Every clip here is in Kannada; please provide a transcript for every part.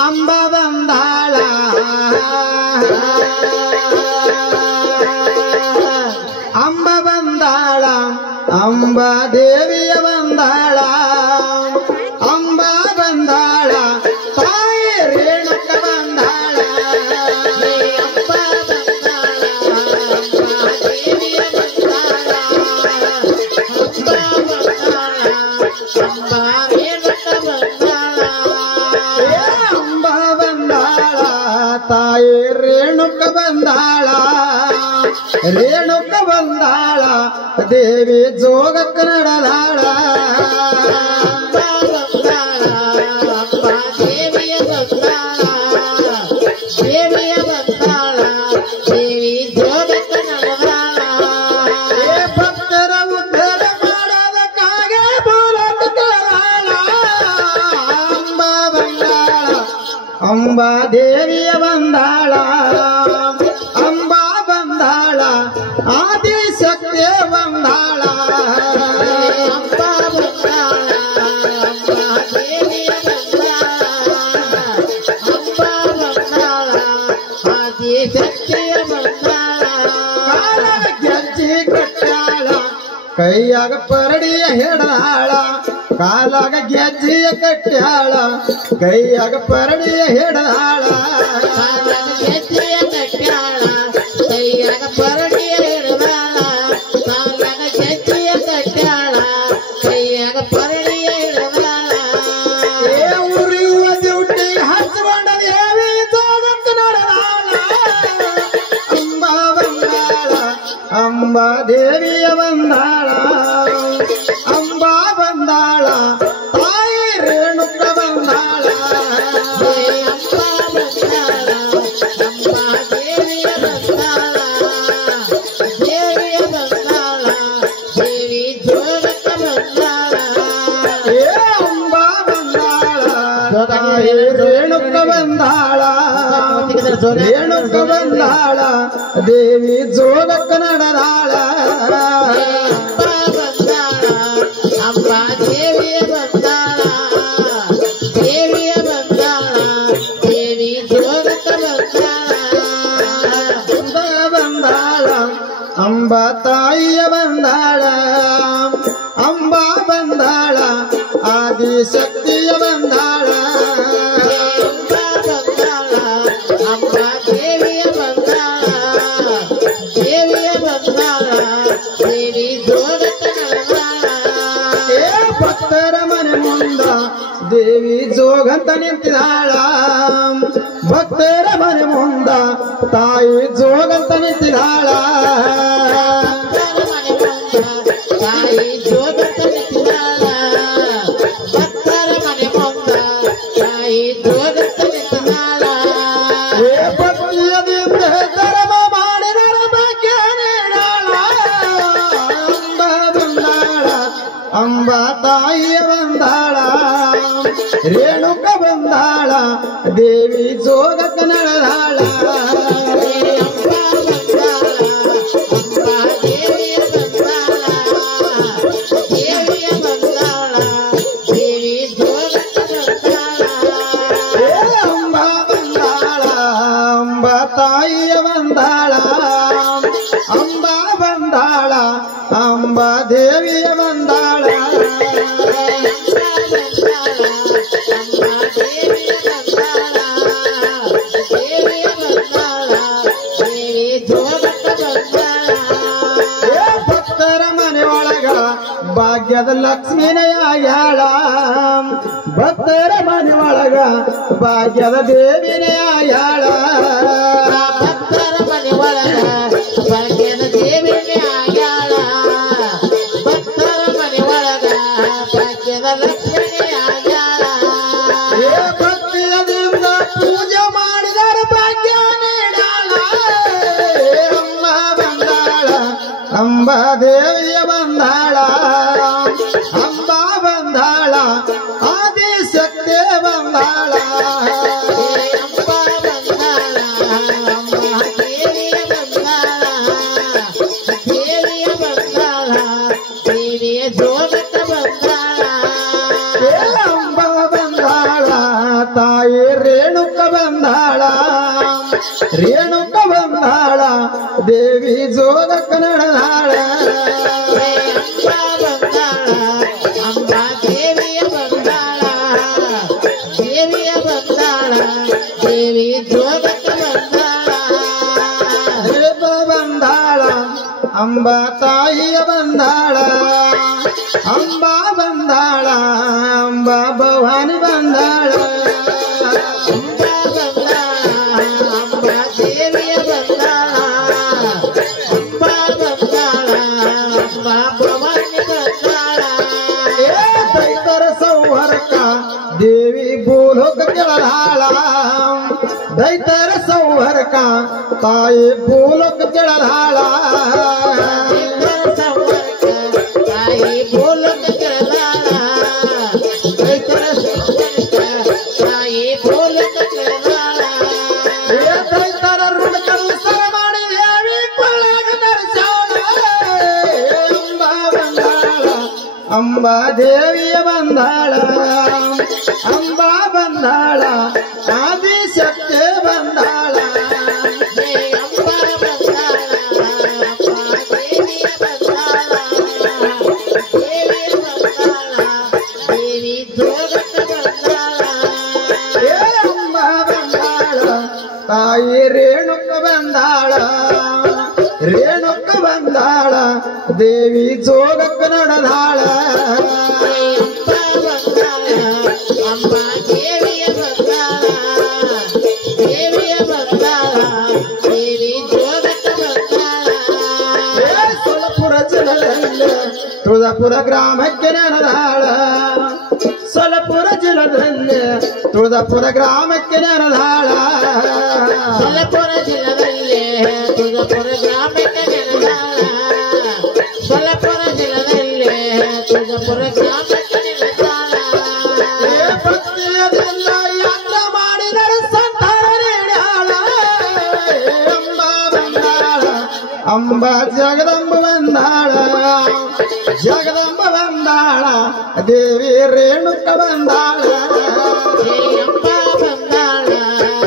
ಅಂಬ ಬಂದಾಳ ಅಂಬ ಬಂದಾಳ ಅಂಬ ದೇವಿಯ ಬಂದಾಳ ಅಂಬ ಬಂದಾಳ ತಾಯಿ ರೇಣುಕ ಬಂದಾಳ ಅಂಬ ಬಂದಾಳ ಅಂಬ ದೇವಿಯ ಬಂದಾಳ ಅಂಬ ಬಂದಾಳ ಅಂಬ ರೇಣುಕ ಬಂದಾಳ ಅಂಬ ಬಂದಾಳ ತಾಯಿ ರೇಣುಕ ಬಂದಾಳ ರೇಣುಕ ಬಂದಾಳ ದೇವಿ ಜೋಗಕ್ಕ ನಡೆದಾಳ ಅಂಬ ಬಂದಾಳ ಅಂಬ ದೇವಿಯ ಬಂದಾಳ ದೇವಿಯ ಬಂದಾಳ ದೇವಿ ಜೋಗಕ್ಕ ನಡೆದಾಳ ಭಕ್ತರ ಉದ್ಧಾರ ಮಾಡೋದಕ್ಕಾಗೆ ಬೋಲಕತ್ತಾಳ ಅಂಬ ಬಂದಾಳ ಅಂಬ ದೇವಿಯ ಬಂದಾಳ ಅಂಬ ಬಂದಾಳ ಆದಿಶಕ್ತಿ ಬಂದಾಳ ಅಂಬ ಬಂದಾಳ ಅಂಬ ದೇವಿಯ ಬಂದಾಳ ಅಂಬ ಬಂದಾಳ ಆದಿಶಕ್ತಿಯ ಬಂದಾಳ ಕಾಲಾಗ ಗೆಜ್ಜಿ ಕಟ್ಟಾಳ ಕೈಯಾಗ ಪರಡಿಯ ಹಿಡದಾಳ ಕಾಲಾಗ ಗೆಜ್ಜಿಯ ಕಟ್ಟಾಳ ಕೈಯಾಗ ಪರಡಿಯ ಹಿಡದಾಳ ಕಾಲಾಗ ಗೆಜ್ಜಿಯ ಕಟ್ಟಾಳ ಕೈಯಾಗ ಪರಡಿಯ ಹಿಡದಾಳ ಕಾಲಾಗ ಗೆಜ್ಜಿಯ ಕಟ್ಟಾಳ ಕೈಯಾಗ ಪರಡಿಯ ಹಿಡದಾಳ ಉರಿಯುವ ದುಡ್ಡಿ ಹಚ್ಕೊಂಡ ದೇವಿ ಜೋಗಕ್ಕ ನಡೆದಾಳ ಅಂಬ ಬಂದಾಳ ಅಂಬ ದೇವಿಯ ಬಂದಾಳ ಅಂಬ ಬಂದಾಳ ತಾಯಿ ರೇಣುಕ ಬಂದಾಳ ಅಂಬ ಬಂದಾಳ ಅಂಬ ದೇವಿಯ ಬಂದಾಳ ದೇವಿಯ ಬಂದಾಳ ದೇವಿ ಜೋಗಕ್ಕ ಬಂದಾಳ ಅಂಬ ಬಂದಾಳ ತಾಯಿ ರೇಣುಕ ಬಂದಾಳ ರೇಣುಕ ಬಂದಾಳ ದೇವಿ ಜೋಗಕ್ಕ ನಡೆದಾಳ ಅಂಬ ಬಂದಾಳ ಅಂಬ ದೇವಿಯ ಬಂದಾಳ ದೇವಿಯ ಬಂದಾಳ ದೇವಿ ಜೋಗಕ್ಕ ಬಂದಾಳ ಅಂಬ ಬಂದಾಳ ಅಂಬ ತಾಯಿಯ ಬಂದಾಳ ಅಂಬ ಬಂದಾಳ ಆದಿಶಕ್ತಿಯ ಬಂದಾಳ ಅಂಬ ಬಂದಾಳ ಅಂಬ ದೇವಿಯ ಬಂದಾಳ ದೇವಿಯ ಬಂದಾಳ ದೇವಿ ಜೋಗಕ್ಕ ನಡೆದಾಳ ಭಕ್ತರ ಮನೆ ಮುಂದ ದೇವಿ ಜೋಗಂತ ನಿಂತಿದಾಳ ಭಕ್ತರ ಮನೆ ಮುಂದ ತಾಯಿ ಜೋಗಂತ ನಿಂತಿದಾಳ ತಾಯಿ ಜೋಗಂತ ನಿಂತಿದಾಳ ಭಕ್ತರ ಮನೆ ಮುಂದ ತಾಯಿ ಜೋಗಂತ ನಿಂತಿದಾಳ ಭಕ್ತಿಯದಿಂದ ಧರ್ಮ ಮಾಡಿದರ ಭಾಗ್ಯ ನೀಡಾಳ ಅಂಬ ಬಂದಾಳ ಅಂಬ ತಾಯಿಯ ಬಂದಾಳ ರೇಣುಕ ಬಂದಾಳ ದೇವಿ ಜೋಗಕ್ಕ ನಡೆದಾಳ ಅಂಬ ಬಂದಾಳ ಅಂಬ ದೇವಿಯ ಬಂದಾಳ ದೇವಿಯ ಬಂದಾಳ ದೇವಿ ಜೋಗಕ್ಕ ಬಂದಾಳ ಅಂಬ ಬಂದಾಳ ಅಂಬ ತಾಯಿಯ ಬಂದಾಳ ಅಂಬ ಬಂದಾಳ ಅಂಬ ದೇವಿಯ ಬಂದಾಳ ಭಕ್ತರ ಮನೆಯೊಳಗ ಭಾಗ್ಯದ ಲಕ್ಷ್ಮೀನೆಯಾಗ್ಯಾಳ ಭಕ್ತರ ಮನೆಯೊಳಗ ಭಾಗ್ಯದ ದೇವಿನೆಯಾಗ್ಯಾಳ ಭಕ್ತರ ಮನೆಯೊಳಗ ಭಾಗ್ಯದ ದೇವಿನೆಯಾಗ್ಯಾಳ ಭಕ್ತರ ಮನೆಯೊಳಗ ಭಾಗ್ಯದ ಲಕ್ಷ್ಮೀನೆಯಾಗ್ಯಾಳ ಭಕ್ತಿಯದಿಂದ ಪೂಜೆ ಮಾಡಿದರ ಭಾಗ್ಯ ನೀಡಾಳ ಅಂಬ ಬಂದಾಳ ಅಂಬ ದೇವಿಯ ಬಂದಾಳ ಅಂಬ ಬಂದಾಳ ಆದಿಶಕ್ತಿ ಬಂದಾಳ ಅಂಬ ಬಂದಾಳ ಅಂಬ ದೇವಿಯ ಬಂದಾಳ ರೇಣುಕ ಬಂದಾಳ ರೇಣುಕ ಬಂದಾಳ ದೇವಿ ಜೋಗಕ್ಕ ನಡೆದಾಳ ಅಂಬಾ ದೇವಿಯ ಬಂದಾಳ ದೇವಿ ಜೋಗಕ್ಕ ಬಂದಾಳ ಅಂಬಾ ತಾಯಿಯ ಬಂದಾಳ ಅಂಬಾ ಬಂದಾಳ ಅಂಬಾ ಭವಾನಿ ಬಂದಾಳ ಅಂಬಾ ದೇವಿಯ ಬಂದಾಳ ಅಂಬಾ ಭವಾನಿ ಬಂದಾಳ ದೈತರ ಸೌವರ್ಕ ದೇವಿ ಭೂಲೋಕ ಕೆಳದಾಳ ದೈತರ ಸೌವರ್ಕ ತಾಯಿ ಭೂಲೋಕ ಕೆಳದಾಳ ತಾಯಿ ಭೂಲೋಕ ಕೆಳದಾಳ ತಾಯಿ ಭೂಲೋಕ ಕೆಳದಾಳ ದೈತರ ಋಣ ಕಲ್ಸರ ಮಾಡಿ ದೇವಿ ಕೊಳ್ಳಾಗ ನರಸಾಳ ಅಂಬಾ ಬಂದಾಳ ಅಂಬಾ ದೇವಿಯ ಬಂದಾಳ ಅಂಬಾ ಬಂದಾಳ ಆದಿಶಕ್ತಿ ಬಂದಾಳ ಅಂಬಾ ಬಂದಾಳ ದೇವಿಯ ಬಂದಾಳ ದೇವಿ ಜೋಗಕ್ಕ ಬಂದಾಳ ಅಂಬಾ ಬಂದಾಳ ತಾಯಿ ರೇಣುಕ ಬಂದಾಳ ರೇಣುಕ ಬಂದಾಳ ದೇವಿ ಜೋಗಕ್ಕ ನಡೆದಾಳ ಅಂಬಾ ದೇವಿಯ ಬಂದಾಳ ದೇವಿ ಜೋಗಕ್ಕ ಬಂದಾಳ ಸೊಲಪುರ ಜಿಲ್ಲೆಯಲ್ಲಿ ತುಳಜಾಪುರ ಗ್ರಾಮಕ್ಕೆ ನೆನೆದಾಳ ಸೊಲಪುರ ಜಿಲ್ಲೆಯಲ್ಲಿ ತುಳಜಾಪುರ ಗ್ರಾಮಕ್ಕೆ ನೆನೆದಾಳ ಸೊಲಪುರ ಜಿಲ್ಲೆಯಲ್ಲಿ ತುಳಜಾಪುರ ಗ್ರಾಮಕ್ಕೆ ನೆನೆದಾಳ ಸೊಲಪುರ ಜಿಲ್ಲೆಯಲ್ಲಿ ತುಳಜಾಪುರ ಗ್ರಾಮಕ್ಕೆ ನೆನೆದಾಳ ಭಕ್ತಿಯದೆಲ್ಲ ಯಾತ್ರ ಮಾಡಿ ನಡೆಸಂತಾರ ನೀಡ್ಯಾಳ ಅಂಬಾ ಬಂದಾಳ ಅಂಬಾ ಜಗದಂಬ ಬಂದಾಳ ಜಗದಂಬ ಬಂದಾಳ ದೇವಿ ರೇಣುಕ ಬಂದಾಳ ಅಂಬಾ ಬಂದಾಳ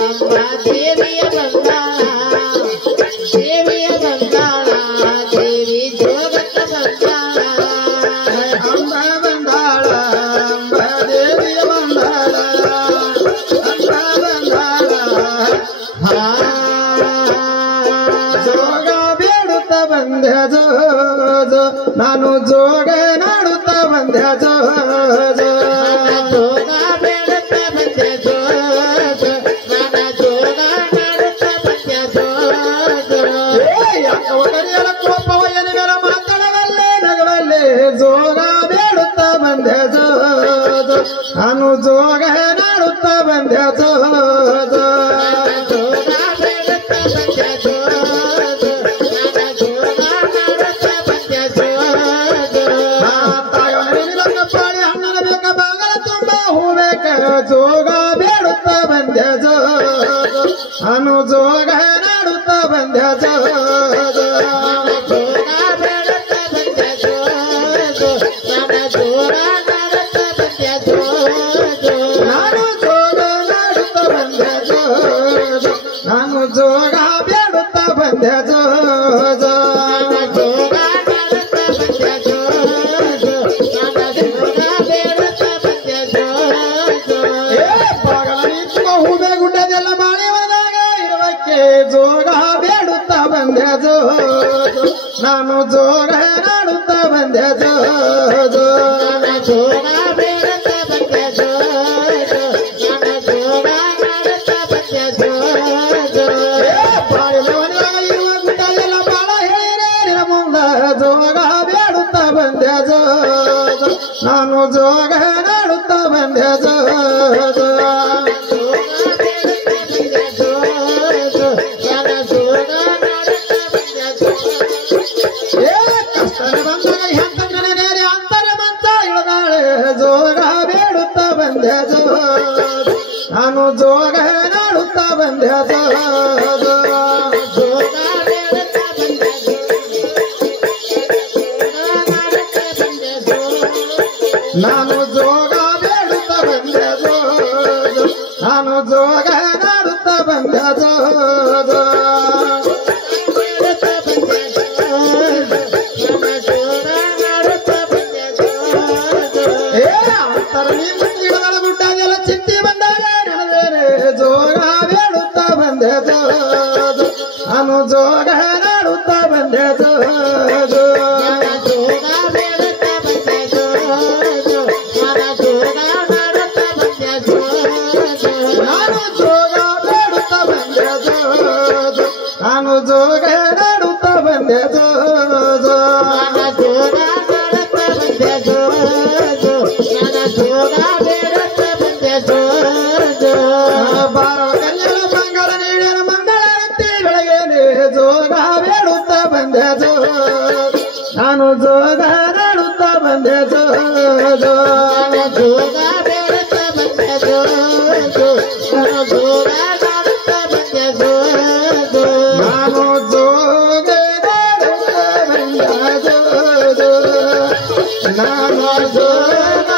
ಅಂಬಾ ದೇವಿಯ ಬಂದಾಳ ದೇವಿ ಜೋಗಕ್ಕ ಬಂದಾಳ ಅಂಬಾ ಬಂದಾಳ ಅಂಬಾ ದೇವಿಯ ಬಂದಾಳ ಅಂಬಾ ಬಂದಾಳ ಜೋಗ ಬೇಡುತ್ತ ಬಂದೆ ಜೋ ಜೋ ನಾನು ಜೋಗ ನಾಡುತ್ತ ಬಂದೆ ಜೋ ಜೋ ಜೋಗ ಬೇಡುತ್ತ ಬಂದೆ ಜೋ ಜೋ ನನ್ನ ಜೋಗ ನಾಡುತ್ತ ಬಂದೆ ಜೋ ಜೋ ಯಾಕವರಿಯಲ ಕೋಪವ ಎನಿಗರ ಮಾತಾಡವಲ್ಲೇ ನಗವಲ್ಲೇ ಜೋಗ ಬೇಡುತ್ತ ಬಂದೆ ಜೋ ಜೋ ನಾನು ಜೋಗ ನಾಡುತ್ತ ಬಂದೆ ಜೋ ಜೋ ಜೋಗ ಬೇಡುತ್ತ ಬಂದೆ ಜೋ ಜೋ ನನ್ನ ಜೋಗ ನಾಡುತ್ತ ಬಂದೆ ಜೋ ಜೋ ಪಾಳಿ ಹಣ್ಣನ ಬೇಕ ಬಾಗಲ ತುಂಬ ಹೂ ಬೇಕ ಜೋಗ ಬೇಡುತ್ತ ಬಂದೆ ಜೋ ಜೋ ನಾನು ಜೋಗ ನಾಡುತ್ತ ಬಂದೆ ಜೋ ಜೋ ಜೋಗ ಬೇಡುತ್ತ ಬಂದೆ ಜೋ ಜೋ ನನ್ನ ಜೋಗ ನಾಡುತ್ತ ಬಂದೆ ಜೋ ಜೋ ನಾನು ಜೋಗ ನಾಡುತ್ತ ಬಂದೆ ಜೋ ಜೋ ನಾನು ಜೋಗ ಬೇಡುತ್ತ ಬಂದೆ ಜೋ ಜೋ ಜೋಗ ನಾಡುತ್ತ ಬಂದೆ ಜೋ ಜೋ ನನ್ನ ಜೋಗ ಬೇಡುತ್ತ ಬಂದೆ ಜೋ ಜೋ ಬಾಗಲ ನಿಂತು ಹೂವೆ ಗುಡ್ಡದೆಲ್ಲ ಮಾಳಿ ಒಳದಾಗ ಇರುವಕ್ಕೆ ಜೋಗ ಬೇಡುತ್ತ ಬಂದೆ ಜೋ ಜೋ ನಾನು ಜೋಗ ನಾಡುತ್ತ ಬಂದೆ ಜೋ ಜೋ ನನ್ನ ಜೋಗ ಬೇಡುತ್ತ ಬಂದೆ ಜೋ ಜೋ ನನ್ನ ಜೋಗ ನಾಡುತ್ತ ಬಂದೆ ಜೋ ಜೋ ಇರುವ ಗುಡ್ಡದೆಲ್ಲ ಬಾಳ ಹೇಳಿರೆ ನಿನ್ನ ಮುಂದ ಜೋಗ ಬೇಡುತ್ತ ಬಂದೆ ಜೋ ಜೋ ನಾನು ಜೋಗ ನಾಡುತ್ತ ಬಂದೆ ಜೋ ಜೋ ಕಷ್ಟನ ಬಂದಾಗ ಹೆಂತನ ನೇರಿ ಅಂತರ ಮಂಚ ಇಳದಾಳೆ ಜೋಗ ಬೇಡುತ್ತ ಬಂದೆ ಜೋ ನಾನು ಜೋಗ ನಾಡುತ್ತ ಬಂದೆ ಜೋ ಜೋ ನಾನು ಜೋಗ ಬೇಡುತ್ತ ಬಂದೆ ಜೋ ಜೋ ನಾನು ಜೋಗ ಜೋಗ ನಾಡುತ್ತ ಬಂದ ಜೋ ಜೋ ಗುಡ್ಡದೆಲ್ಲ ಚಿಂತಿ ಬಂದಾಗ ನಡೆದೇನೆ ಜೋಗ ಬೇಡುತ್ತಾ ಬಂದೆ ಜೋ ಜೋ ನಾನು ಜೋಗ ನಾಡುತ್ತಾ ಬಂದೆ ಜೋ ಜೋ ನಾನು ಜೋಗ ಬೇಡುತ್ತಾ ಬಂದೆ ಜೋ ಜೋ ನಾನು ಜೋಗ ನಾಡುತ್ತಾ ಬಂದೆ ಜೋ ಜೋ ಬಾರೋ ಕನ್ಯಲ ಮಂಗಳ ನೀಡಿನ ಮಂಗಳಾರತಿ ಬೆಳಗ್ಗೆನೆ ಜೋಗ ಬೇಡುತ್ತಾ ಬಂದೆ ಜೋ ನಾನು ಜೋಗ ನಾಡುತ್ತಾ ಬಂದೆ ಜೋ ಜೋ ನಾನು ಜೋಗ ನಾಡುತ್ತಾ ಬಂದೆ ಜೋ ಜೋ ನಾನು ಜೋಗ